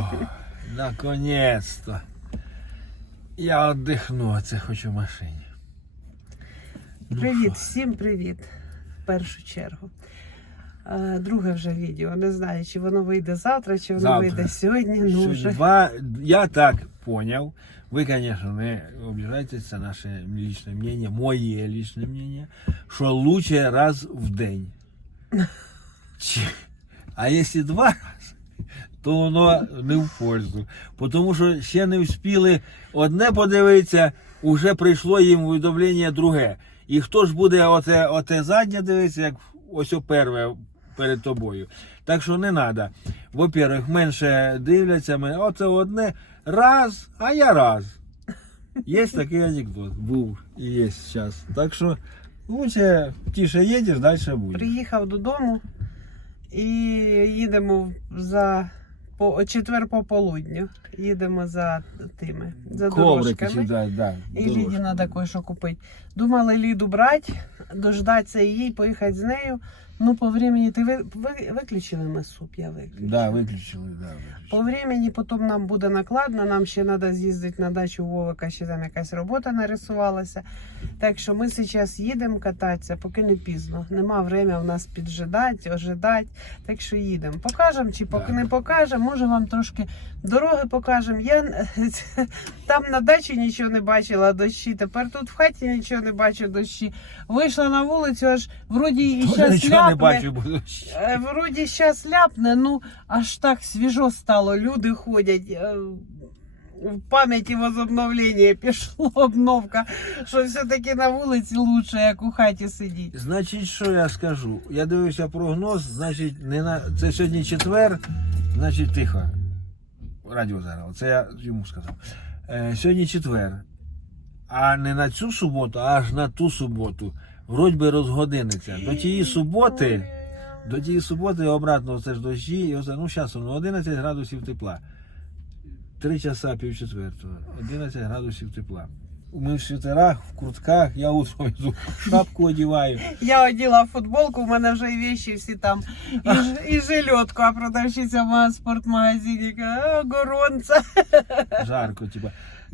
Наконец-то. Я віддихну, а це хочу в машині. Ну Привіт, всім привіт. В першу чергу. Е, Друге вже відео. Не знаю, чи воно вийде завтра, чи воно Завтра. вийде сьогодні. Ну, вже. Два, я так понял. Ви, звісно, не обіжайтесь, це наше лічне мнение, моє лічне мнение, що лучше раз в день. Чи- А якщо два то воно не в пользу. Тому що ще не встигли одне подивитися, вже прийшло їм увідомлення друге. І хто ж буде оте, оте заднє дивитися, як ось о перед тобою. Так що не треба. Во-первых, менше дивляться мене, оце одне раз, а я раз. Є такий анекдот. Був і є зараз. Так що лучше тише їдеш, далі буде. Приїхав додому і їдемо за по четвер пополудню. Їдемо за тими, за Коврики дорожками. сюди, да, І Ліді дорожки. треба кое-що купити. Думали Ліду брати, дождатися її, поїхати з нею. Ну, по времени ти ви, ви, виключили ми суп, я виключила. Да, виключили, да, По виключили. времени потім нам буде накладно, нам ще треба з'їздити на дачу Вовика, ще там якась робота нарисувалася. Так що ми зараз їдемо кататися, поки не пізно. Нема времени у нас піджидати, ожидати. Так що їдемо. Покажемо чи поки Да. не покажемо, може вам трошки дороги покажемо. Я там на дачі нічого не бачила дощі. Тепер тут в хаті нічого не бачу дощі. Вийшла на вулицю, аж вроді і Тоже не бачу, буду. Е, Вроді зараз ляпне, ну аж так свіжо стало. Люди ходять. е, В пам'яті возобновлення пішла обновка, що все-таки на вулиці лучше, як у хаті сидіти. Значить, що я скажу? Я дивився прогноз, значить, не на... це сьогодні четвер, значить, тихо. Радіо зараз, це я йому сказав. Е, сьогодні четвер. А не на цю суботу, а аж на ту суботу. Вроді би розгодиниться. До тієї суботи, до тієї суботи обратно це ж дощі, і оце, ну зараз воно 11 градусів тепла. Три часа пів четвертого, 11 градусів тепла. Ми в світерах, в куртках, я утром йду, шапку одіваю. Я оділа футболку, в мене вже і віші всі там, і, ж- і жилетку, а продавщиця в спортмагазині каже, «А, горонця. Жарко, типа.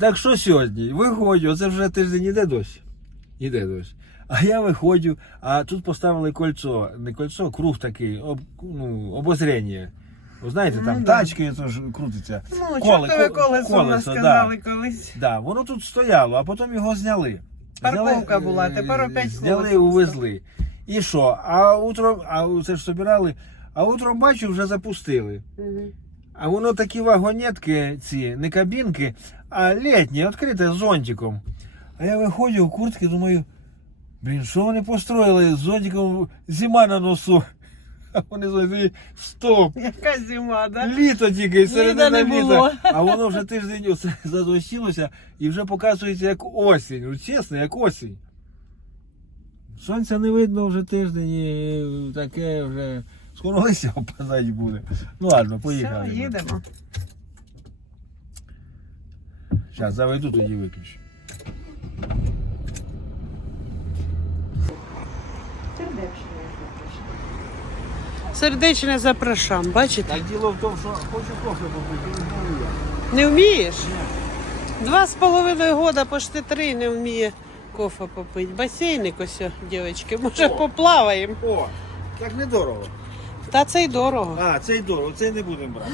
Так що сьогодні? Виходжу, оце вже тиждень іде дощ. Іде дощ. А я виходжу, а тут поставили кольцо, не кольцо, круг такий, об, ну, обозріння. Ви знаєте, там Ну, тачки то ж крутиться. Ну, Коле- чортове колесо, колесо, нас да. колись. Да, воно тут стояло, а потім його зняли. Парковка Зняли, була, е, тепер опять Зняли, увезли. І що? А утром, а це ж собирали, а утром бачу, вже запустили. А воно такі вагонетки, ці, не кабінки, а літні, відкрите з зонтиком. А я виходжу в куртки, думаю, блін, що вони построїли з зонтиком зима на носу. А вони зайшли, стоп, Яка зима, да? літо тільки, середина не літа. було. А воно вже тиждень задощилося і вже показується як осінь. Ну, чесно, як осінь. Сонця не видно вже тиждень, і таке вже. Скоро листя опадати буде. Ну ладно, поїхали. Все, їдемо. Зараз заведу тоді виключу. Сердечне запрошам, бачите? Так діло в тому, що хочу кофе попити, не знаю я. Не вмієш? Два з половиною года, почти три не вміє кофе попити. Басейник ось, дівчатки, може О. поплаваємо. О, так недорого. Та це й дорого. А, цей дорого, цей не будемо брати.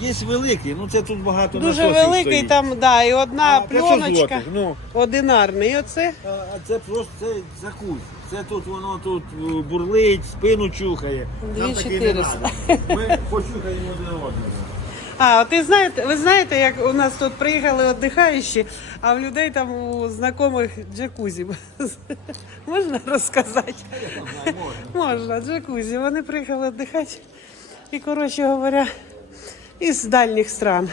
Є великий, ну це тут багато Дуже насосів великий стоїть. там, да, і одна А, 500 пленочка злотих, Ну, одинарний. І оце а а це просто це закусь. Це тут воно тут е, бурлить, спину чухає. Нам таке не 2400. треба. Ми почухаємо один одного. А, ти знаєте, ви знаєте, як у нас тут приїхали віддихаючі, а в людей там у знайомих джакузі. Можна розказати? Можна, джакузі. Вони приїхали віддихати. І, коротше говоря, із дальніх стран.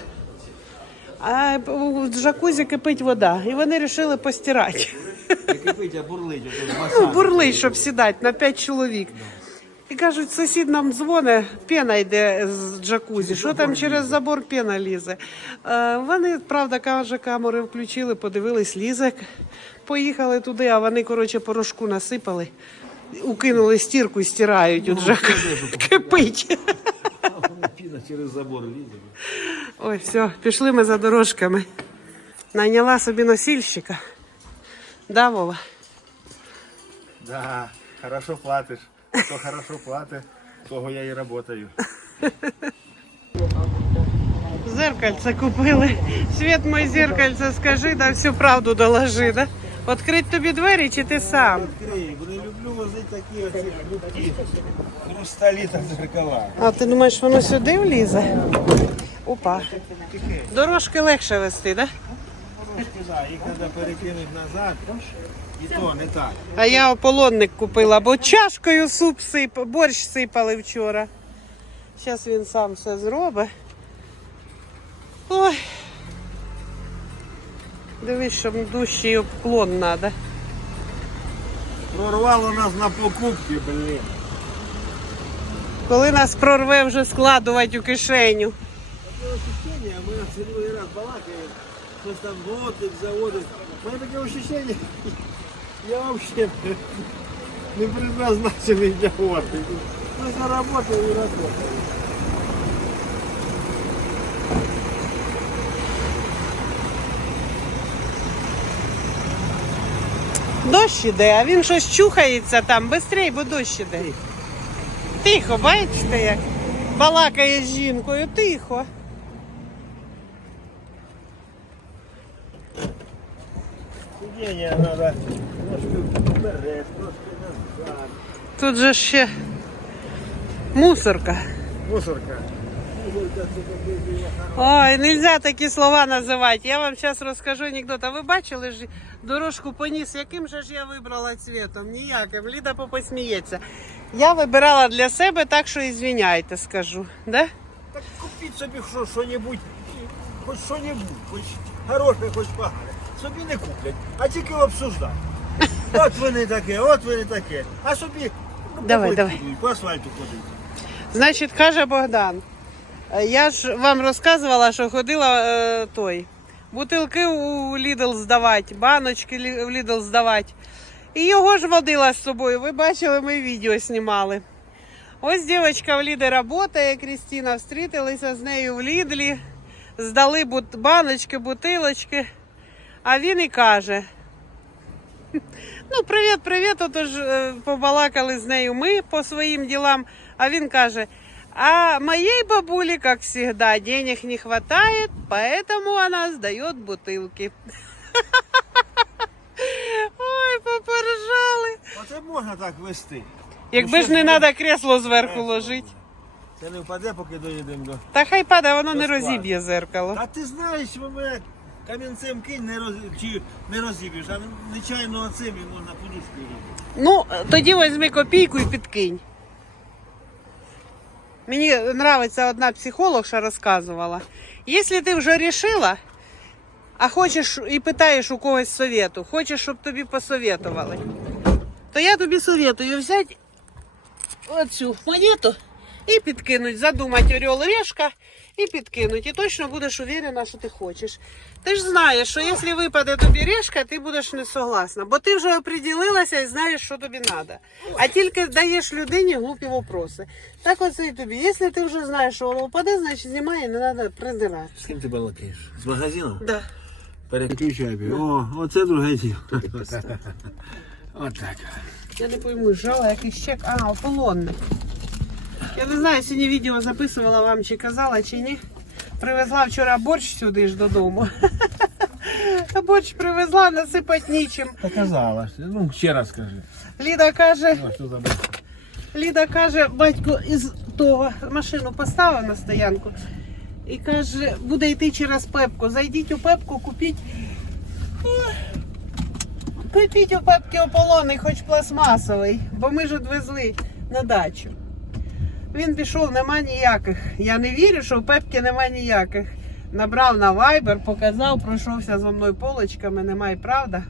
А у джакузі кипить вода. І вони вирішили постирати. Не кипить, а бурлить. Ну, бурлить, щоб сідати на 5 чоловік. І кажуть, сусід нам дзвоне, пена йде з джакузі. Що там через забор пена лізе? Е, вони, правда, каже, камери включили, подивились, лізе. Поїхали туди, а вони, коротше, порошку насипали, укинули стірку і стирають. От Ну, одежу кипить. А Піна через забор лізе. Ой, все, пішли ми за дорожками. Найняла собі носильщика. Да, Вова? Да, хорошо платиш. Хто хорошо платить, того я і працюю. Зеркальце купили. Світ моє зеркальце, скажи, да всю правду доложи, да? Відкрити тобі двері чи ти сам? Відкрий, бо не люблю возити такі оці хрупкі хрусталі та зеркала. А ти думаєш, воно сюди влізе? Опа. Дорожки легше вести, да? Трошки, да, їх треба перекинути назад. І то не так. А я ополонник купила, бо чашкою суп сип, борщ сипали вчора. Зараз він сам все зробить. Ой. Дивись, щоб дужчий обклон треба. Прорвало нас на покупки, блін. Коли нас прорве вже складувати у кишеню. Таке ощущение, ми на другий раз балакаємо, хтось там водить, заводить. У мене таке ощущение, я взагалі не, предназначений для водки. Просто работаю і работаю. Дощ іде, а він щось чухається там. Бистрей, бо дощ іде. Тихо, бачите як? Балакає з жінкою, тихо. Сидіння треба трошки вперед, трошки назад. Тут же ще мусорка. Мусорка. Ой, нельзя такі слова називати. Я вам зараз розкажу анекдот. А ви бачили ж дорожку поніс, яким же ж я вибрала цвітом? Ніяким. Ліда посміється. Я вибирала для себе, так що ізвиняйте, скажу. Да? Так купіть собі що, що-небудь, хоч що-небудь, хоч хороше, хоч погане. Собі не куплять, а тільки обсуждають. От вони таке, от вони таке. А собі ну, Давай, походь давай. по асфальту ходить. Значить, каже Богдан, е, я ж вам розказувала, що ходила е, той. Бутилки у Лідл здавати, баночки лі- в Лідл здавати. І його ж водила з собою. Ви бачили, ми відео знімали. Ось дівчинка в Ліді працює, Крістіна, встрітилися з нею в Лідлі, здали бут- баночки, бутилочки. А він і каже: Ну, привіт, привіт. Отож е, побалакали з нею ми по своїм ділам. А він каже: а моей бабуле, как всегда, денег не хватает, поэтому она сдает бутылки. Ой, попоржали. Оце можна так вести. Якби ж не треба кресло зверху ложити. Це не впаде, поки доїдемо до. Та хай падає, воно не До розіб'є зеркало. А ти знаєш, що мене камінцем кинь, не роз... чи не розіб'єш, а нечайно оцим можна подушку робити. Ну, тоді візьми копійку і підкинь. Мені нравиться одна психолог, що розказувала. Якщо ти вже рішила, а хочеш і питаєш у когось совету, хочеш, щоб тобі посоветували, то я тобі советую взяти оцю монету і підкинуть, задумати орел решка і підкинуть. І точно будеш уверена, що ти хочеш. Ти ж знаєш, що якщо випаде тобі решка, ти будеш не согласна, бо ти вже оприділилася і знаєш, що тобі треба. А тільки даєш людині глупі вопроси. Так оце і тобі. Якщо ти вже знаєш, що воно впаде, значить знімай і не треба придирати. З ким ти балакаєш? З магазину? Да. Переключай. О, оце друге діло. Отак. Я не пойму, жала якийсь чек. А, ополонник. Я не знаю, сьогодні відео записувала вам чи казала, чи ні. Привезла вчора борщ сюди ж додому. Борщ привезла, насипати нічим. Показала. Ну, ще раз скажи. Ліда каже, що за Ліда каже, батько із того машину поставив на стоянку і каже, буде йти через пепку. Зайдіть у пепку, купіть. Купіть у пепки ополоний, хоч пластмасовий, бо ми ж відвезли на дачу. Він пішов, нема ніяких. Я не вірю, що в пепки нема ніяких. Набрав на Viber, показав, пройшовся зо мною полочками, немає правда.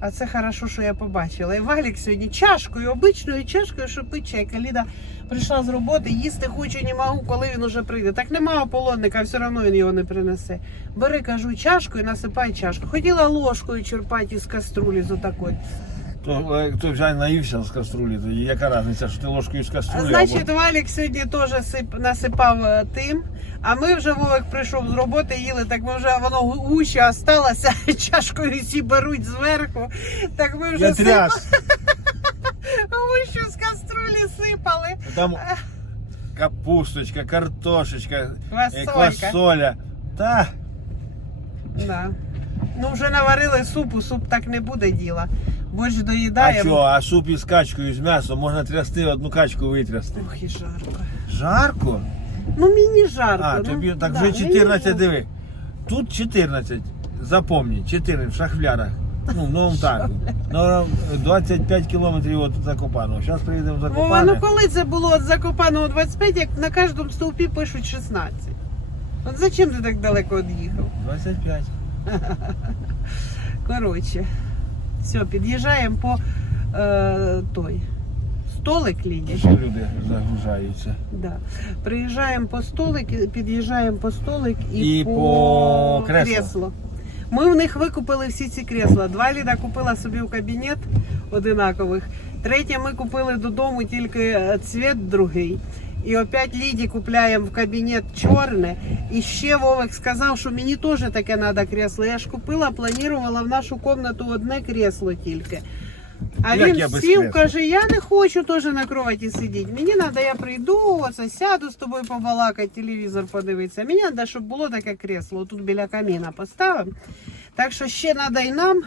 А це хорошо, що я побачила. І Валік сьогодні чашкою, обичною чашкою, що пить чай. Ліда прийшла з роботи, їсти хочу, не можу, коли він уже прийде. Так нема ополонника, все одно він його не принесе. Бери, кажу, чашку і насипай чашку. Хотіла ложкою черпати із каструлі з отакої. То, е, хто вже наївся з каструлі, то яка різниця, що ти ложкою з А каструлі? значить, Валік сьогодні теж сип, насипав е, тим, А ми вже Вовик прийшов з роботи, їли, так ми вже воно гу- гуща осталося, чашкою всі беруть зверху. Так ми вже Я сип- тряс. гущу з каструлі сипали. Там капусточка, картошечка, е, Квасолька. квасоля. Та, Да. Ну вже наварили супу, суп так не буде діла. Борщ а доїдаємо. що, а суп із качкою, з м'ясом, можна трясти, одну качку витрясти. Ох, і жарко. Жарко? Ну мені жарко. А, ну, тобі так да, вже мені 14 жарко. диви. Тут 14. Запомні, 14 в шахвлярах. Ну, в новому танку. Ну, 25 кілометрів від Закопаного. Зараз приїдемо в Закопане. ну коли це було від Закопаного 25, як на кожному стовпі пишуть 16. От зачем ти так далеко від'їхав? 25. Коротше, все, під'їжджаємо по е, той столик Ліді. Що люди загружаються. Да. Приїжджаємо по столик, під'їжджаємо по столик і, І по кресло. Ми в них викупили всі ці кресла. Два Ліда купила собі в кабінет одинакових. Третє ми купили додому тільки е, цвіт другий. І опять Ліді купляємо в кабінет чорне. І ще Вовик сказав, що мені теж таке треба кресло. Я ж купила, планувала в нашу кімнату одне кресло тільки. А Як він я без сів, кресла? каже, я не хочу теж на кроваті сидіти. Мені треба, я прийду, оце сяду з тобою побалакати, телевізор подивитися. Мені треба, щоб було таке кресло. Тут біля каміна поставимо. Так що ще треба і нам.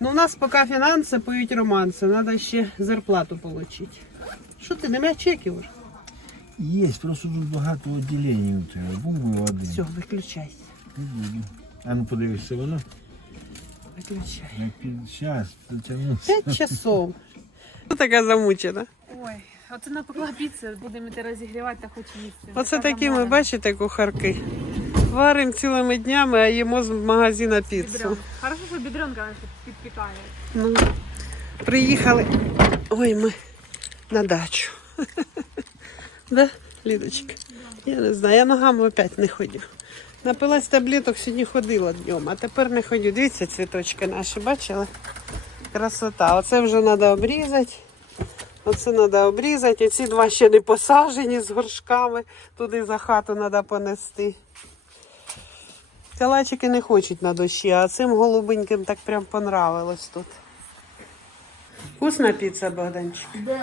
Ну, у нас поки фінанси поють романси, треба ще зарплату отримати. Що ти, нема чеків? Є, просто тут багато відділень у тебе. Був би один. Все, виключайся. А ну подивишся воно. Виключай. Зараз, дотягнуся. П'ять часов. Ну, така замучена. Ой, оце напекла піцу, будемо йти розігрівати та хочу їсти. Оце Така такі ми, бачите, кухарки. Варимо цілими днями, а їмо з магазина піцу. Хорошо, що бідренка наша підпікає. Ну, приїхали. Ой, ми на дачу. Да, Лідочка? Я не знаю, я ногами опять не ходю. Напилась таблеток, сьогодні ходила днем, а тепер не ходю. Дивіться, цвіточки наші, бачили? Красота. Оце вже треба обрізати. Оце треба обрізати. Оці два ще не посаджені з горшками. Туди за хату треба понести. Калачики не хочуть на дощі, а цим голубеньким так прям понравилось тут. Вкусна піца, Богданчик? Де?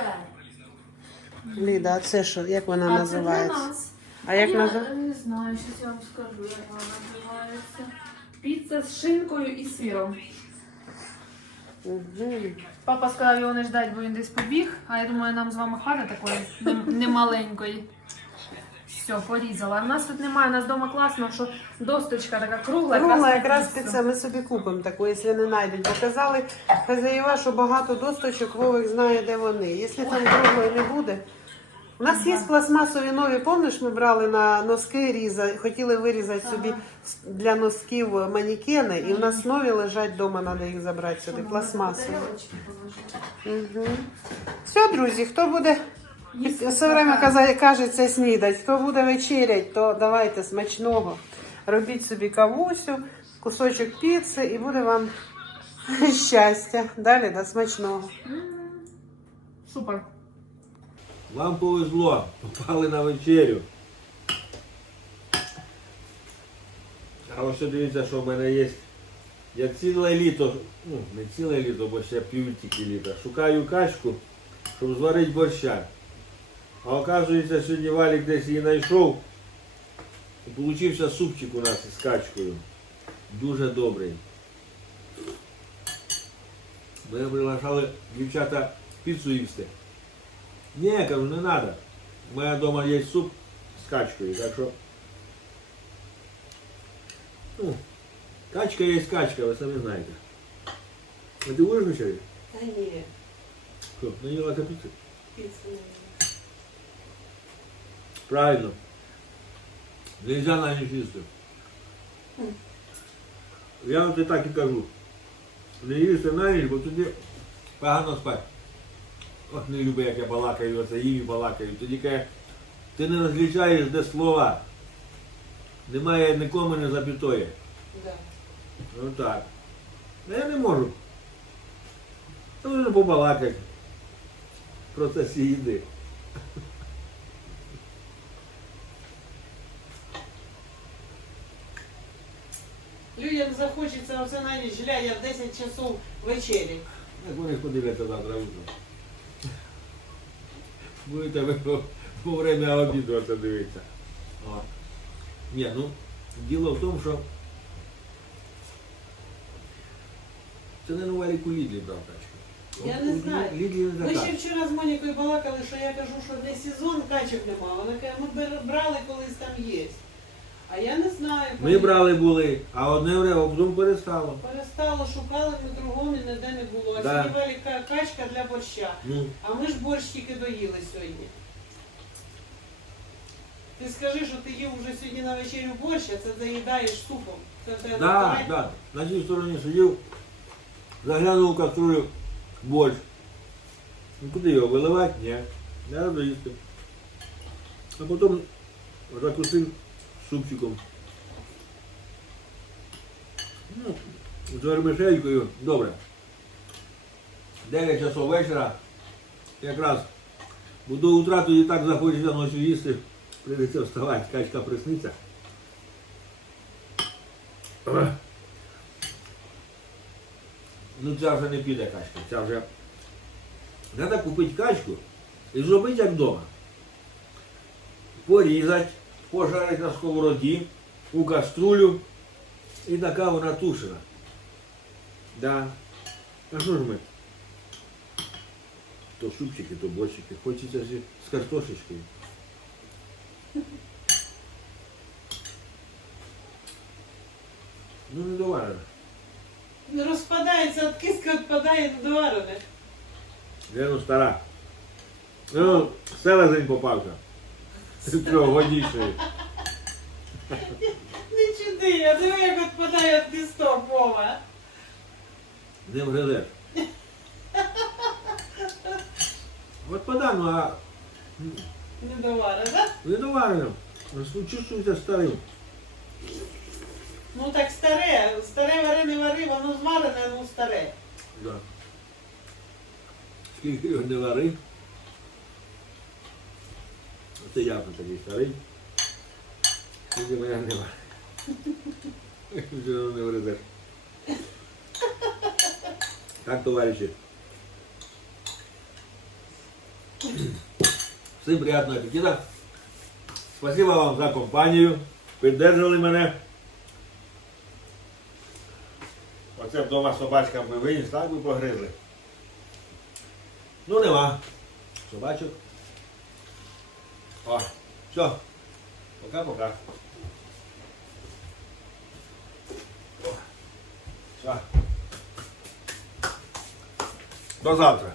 Ліда, а це що? Як вона А, це називається? для нас. А як я називається? не знаю, щось я вам скажу, як вона називається. Піца з шинкою і сиром. Папа сказав його не ждать, бо він десь побіг, а я думаю, нам з вами хати такої не- немаленької. Все, порізала. У нас тут немає, у нас вдома класно, що досточка така кругла. Кругла якраз під це ми собі купимо таку, якщо не знайдуть. Бо казали хазяєва, що багато досточок, Вовик знає, де вони. Якщо там круглої не буде. У нас є пластмасові нові, помниш, ми брали на носки різа, хотіли вирізати собі для носків манікени, і в нас нові лежать вдома, треба їх забрати сюди, пластмасові. Угу. Все, друзі, хто буде все время каза- кажеться снідать, хто буде вечерять, то давайте смачного. Робіть собі кавусю, кусочок піци і буде вам щастя. Далі до смачного. Супер. Вам повезло, попали на вечерю. А ось що дивіться, що в мене є. Я ціле літо, ну не ціле літо, бо ще пів тільки літа. Шукаю качку, щоб зварити борща. А оказується, сьогодні Валік десь її знайшов. І получився супчик у нас із качкою. Дуже добрий. Ми приглашали дівчата піцу їсти. Ні, кажу, не треба. У мене вдома є суп з качкою, так що. Ну, качка є качка, ви самі знаєте. А ти будеш вечерю? Та ні, Що, наїла піцу? піцу. Правильно. Нельзя на ніч їсти. Я вам так і кажу. Не їсти на ніч, бо тоді погано спати. Ох, не люблю, як я балакаю, оце їм і балакаю. Тоді каже, ти не розлічаєш, де слова. Немає нікому не запітоє. Да. Ну так. Ну, Я не можу. Я можу побалакати в процесі їди. Захочеться оце на ніч глядя в 10 часов вечері. Так вони подивляться завтра утром. Будете ви по, по время обіду це дивитися. О. Ні, ну, діло в тому, що це не нова рік у Лідлі брав тачку. Я не У знаю. Лідлі не Ми така. ще вчора з Монікою балакали, що я кажу, що не сезон качок нема. Вона каже, ми бер- брали колись там є. А я не знаю. Ми коли брали були, а одне время, потім перестало. Перестало, шукали ми другому, і ніде не було. А Да. сьогодні валі ка- качка для борща. Ну, А ми ж борщ тільки доїли сьогодні. Ти скажи, що ти їв вже сьогодні на вечерю борщ, а це заїдаєш супом. Це в да, натуральне? да. На тій стороні сидів, заглянув у каструлю борщ. Ну куди його виливати? Ні. Треба доїсти. А потім закусив супчиком. Ну, з вермишелькою. Добре. 9 часов вечора. Якраз бо до утра тоді так захочеться ночі їсти. Прийдеться вставати, качка присниться. Ну ця вже не піде качка, ця вже. Треба купити качку і зробити як вдома. Порізати, пожарити на сковороді, у каструлю і така вона тушена. Да. А що ж ми? То супчики, то борщики. Хочеться з картошечкою. Ну не доварено. Не розпадається, от киска відпадає недоварене. Ну, стара. Ну, селезень попався. Трьохгодічний. Не чуди, я диви, як відпадає від кісток, Вова. Не вгризеш. От подано, а Недоварене. не доварено. Чувствується старим. Ну так старе, старе вари не вари, воно зварене, ну старе. Да. Скільки його не вари. Це я вже такий старий. Скільки мене не вари. Вже не вризеш. Так, товариші. Всім приятного аппетита. Спасибо вам за компанію. Піддержали мене. Оце вдома собачкам би виніс, так би погризли. Ну нема. Собачок. О, все. Пока-пока. Все. До завтра.